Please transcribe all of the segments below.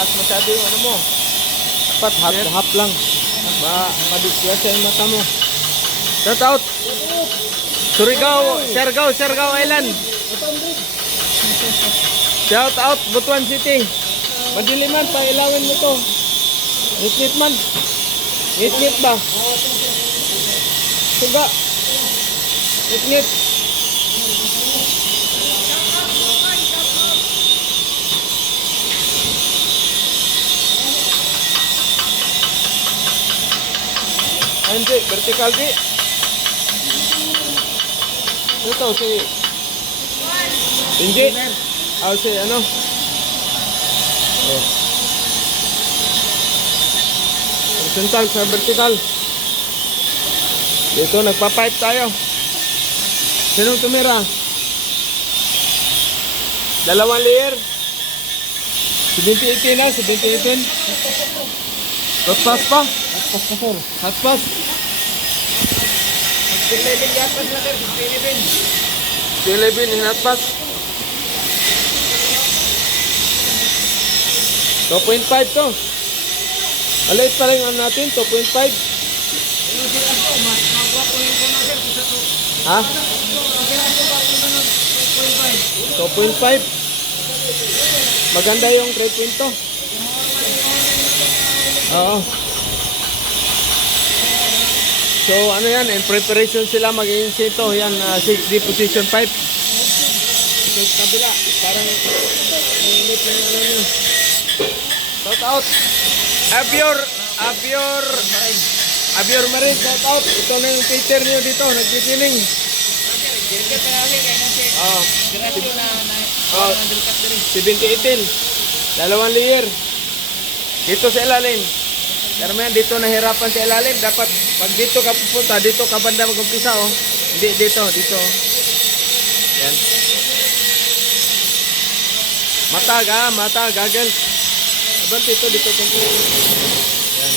Mataas masyado yung ano mo. Dapat hap lang. Madisyasa yung mata mo. Shout out! Surigao Island. Shout out Butuan City. Madiliman, pailawin mo to. Ngit man. Ngit ba? Suga. Ngit. Anji, vertical di. Ito si Inji. Si ano? Oh. Horizontal sa vertical. Dito nagpa-pipe tayo. Sinong tumira? Dalawang layer. 70-18 na, 70-18. Hotpass pa? Hotpass. 11 yapas na sir, 11 in hotpass. 2.5 to. Alit pa rin ang natin, 2.5. Ha? 2.5. Maganda yung 3.2. Oo. So ano yan, in preparation sila mag-i-insert to. Yan, 6D position pipe. So kabila, parang init na yung ano nyo. Shout out. Abior Marine, shout out. Ito na yung Peter nyo dito, nagtitining. Oh. 70-18. Dalawang layer. Dito sa ilalim. Karamihan dito nahirapan sa ilalim. Dapat pag dito ka pupunta, dito ka banda mag-umpisa oh. Hindi dito. Yan. Mata, gagel. Abang dito. Yan.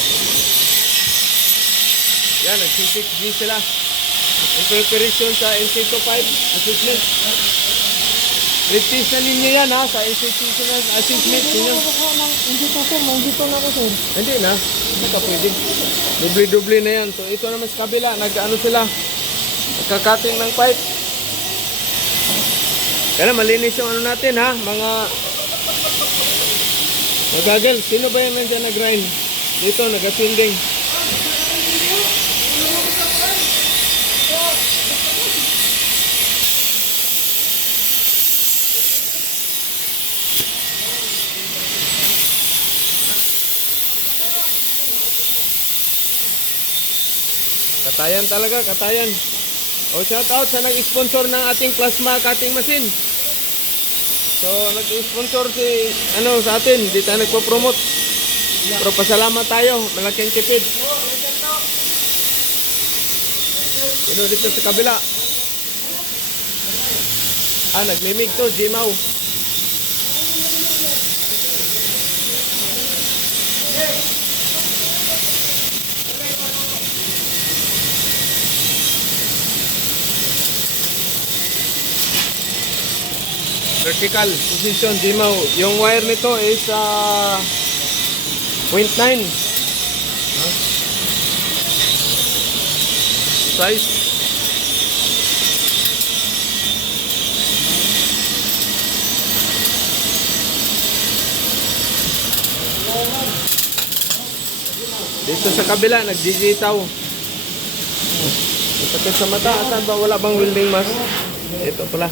Yan, nag-6G sila. In preparation sa NC25 assessment. Practice na ninyo yan ha, sa institutional assessment ninyo. Hindi na, hindi ka pwede. Dubli-dubli na yan. So ito naman sa kabila, nag-ano sila, nagkakating ng pipe. Kaya malinis yung ano natin ha, mga magagel. Sino ba yung nandiyan nag-grind? Dito, nag-attending. Katayan talaga, katayan. O shout out sa nag-sponsor ng ating plasma cutting machine. So nag-sponsor si sa atin, hindi tayo nagpo-promote. Pero pasalamat tayo, malaking tipid. Dito sa kabila. Nagmimig to, Jimaw. Vertical position, Jimaw. Yung wire nito is 0.9 size. Dito sa kabila, nag-digitaw. Sakit sa mata, asan ba? Wala bang welding mask? Ito pala.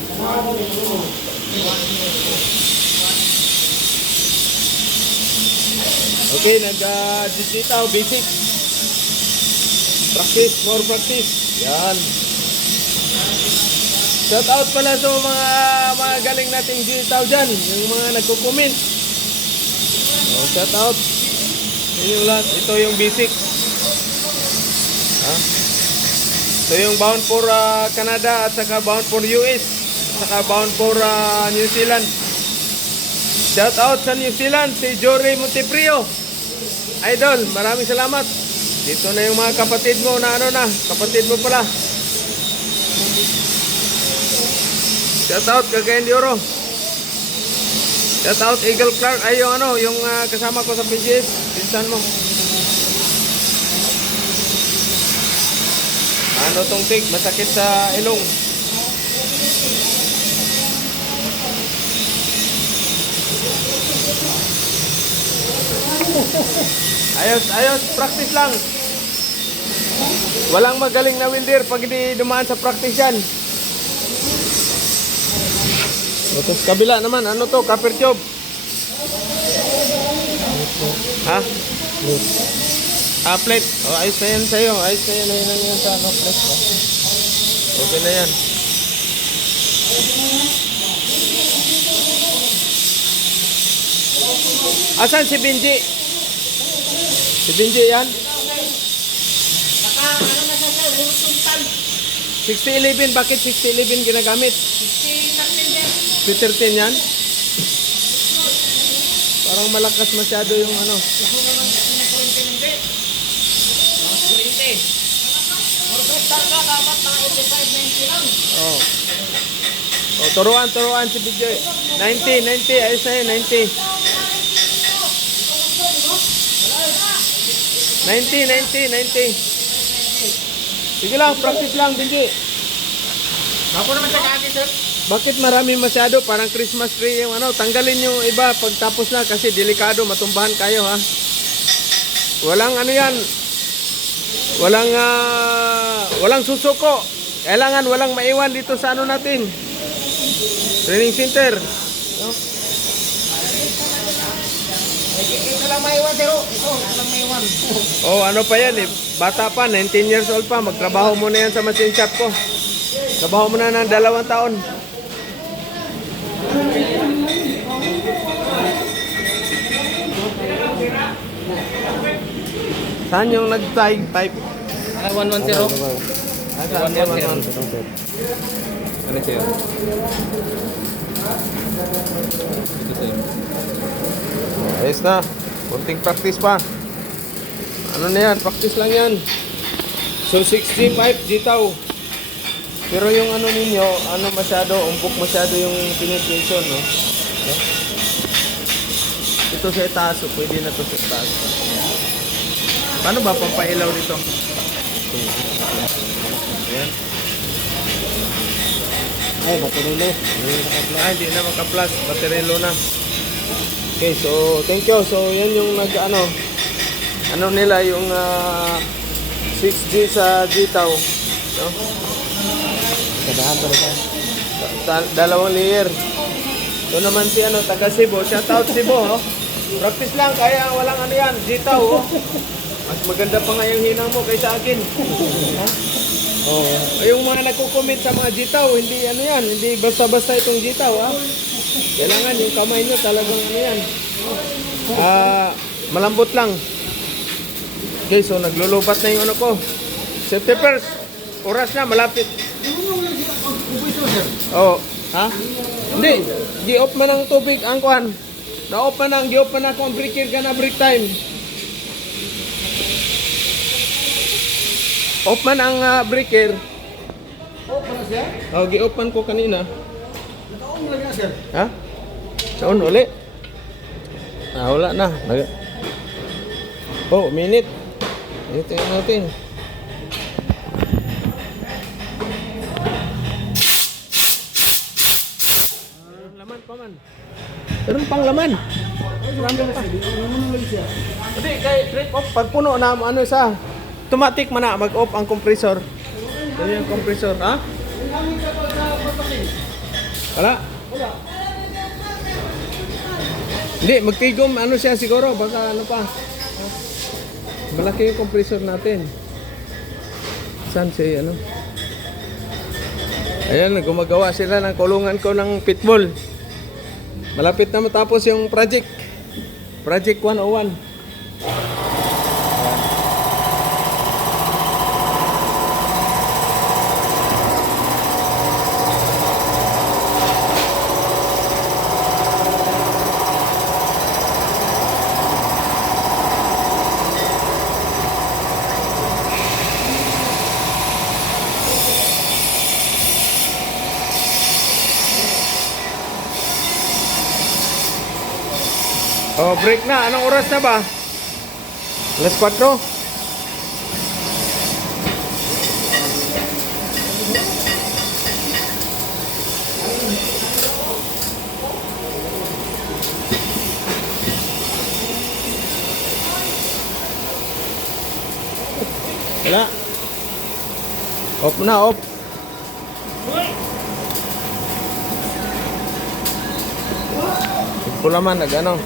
Okay, nag-digitaw, basic. Practice, more practice. Yan. Shout out pala sa mga galing nating digitaw dyan. Yung mga nagko-comment. Shout out. Ito yung basic. Ito yung bound for Canada at saka bound for US. Saka bound for New Zealand. Shout out sa New Zealand si Jory Monteprio. Idol, maraming salamat. Dito na yung mga kapatid mo na kapatid mo pala. Shout out Cagayan de Oro. Shout out Eagle Clark. Ay, yung ano, yung kasama ko sa PGS. Pinsan mo. Ano tong tig? Masakit sa ilong. Ayos, ayos. Practice lang. Walang magaling na welder pag hindi dumaan sa practice yan. Tapos kabila naman, ano to? Copper tube. Ha? Plate. Oh, ayos na yan sa'yo. Ayos na yan. Ayos na yan sa plate. Okay na yan. Asan si Benji? Si Benji yan? Baka ano na siya, horizontal. 6011. Bakit 6011 ginagamit? Si September. 213 yan? Parang malakas masyado yung ano. Gusto naman kasi ng kurente hindi. Mga kurente. Horizontal ka, dapat mga 85-90 lang. Oh. Oh, turuan si Benji. 90. Ayos na yun, 90. 90. Sige lang, practice lang, Benji. Ako naman sa kaki, sir. Bakit marami masyado? Parang Christmas tree yung ano. Tanggalin yung iba pagtapos na kasi delikado, matumbahan kayo ha. Walang ano yan. Walang susuko. Kailangan walang maiwan dito sa ano natin. Training center. No? Ito lang maiwan, sir. Ito lang maiwan. Oh, ano pa yan eh. Bata pa, 19 years old pa. Magtrabaho mo na yan sa machine shop ko. Trabaho mo na ng 2 taon. Saan yung nag-type pipe? 110. Saan? 110. Ano siya? Ayos na. Kunting practice pa. Ano na yan? Practice lang yan. So 6G pipe, G-Taw. Pero yung ano ninyo, ano masyado, umpok masyado yung penetration, no? No? Ito sa itaas, so pwede na to sa itaas. Paano ba pampailaw dito? Ayan. Ay, baterilo. Hindi na maka-plus, baterilo na. Okay, so thank you. So yan yung ano nila yung 6G sa G-Taw, no? Kadahan pa rin. Dalawang layer. Ito naman si taga Cebu. Shout out Cebu, oh. Practice lang, kaya walang ano yan, G-Taw, oh. Mas maganda pa nga yung hinang mo kaysa akin. Ha? Oh. Yung mga nagko-comment sa mga G-Taw, hindi ano yan, hindi basta-basta itong G-Taw, ha. Kailangan yung kamay nyo talagang ano yan. Malambot lang. Okay, so naglulubat na yung ano ko. Safety first. Oras na, malapit. Oh, ha? Hindi, gi-off man ang tubig ang kuan. Na-off man ang gi-off man ako ang breaker ka na break time. Off man ang breaker. Off na siya? Oh, gi-off man ko kanina. Naka-on na niya, sir. Ha? Saan uli? Wala na. Oh, minute. Ito yung natin. Laman pa man. Meron pang laman. Hindi, kay trip off. Pag puno na, ano sa automatic man na, mag-off ang compressor. Ito yung compressor, ha? Wala? Hindi, magtigom, ano siya siguro, baka ano pa. Malaki yung compressor natin. Saan siya, ano? Ayan, gumagawa sila ng kulungan ko ng pitbull. Malapit na matapos yung project. Project 101. Oh, break na. Anong oras na ba? Alas 4. Wala. Off na, off. Pula man, nag-ano.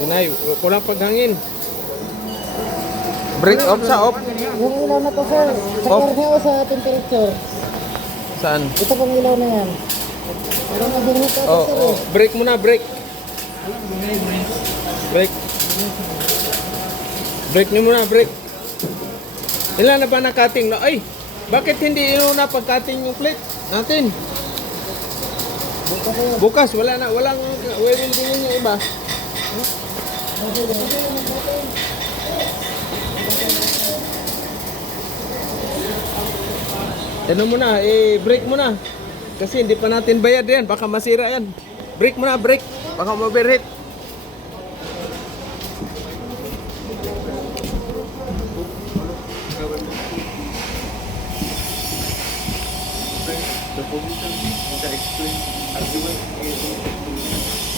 Yun ay, kulang paghangin. Break off sa off. Yung ilaw na to sir, sa Off. cornea o sa temperature? Saan? Ito pong ilaw na yan. Wala na din ito Oh, sir. oh. Break muna, break. Break. Break nyo muna, break. Ilan na ba na-cutting? No? Ay, bakit hindi na pag-cutting yung plate natin? Bukas, wala na, walang wewildingin yung iba. Ano mo na, break mo na. Kasi hindi pa natin bayad yan, baka masira yan. Break mo na, break. Baka ma-overheat. The position, the explain argument is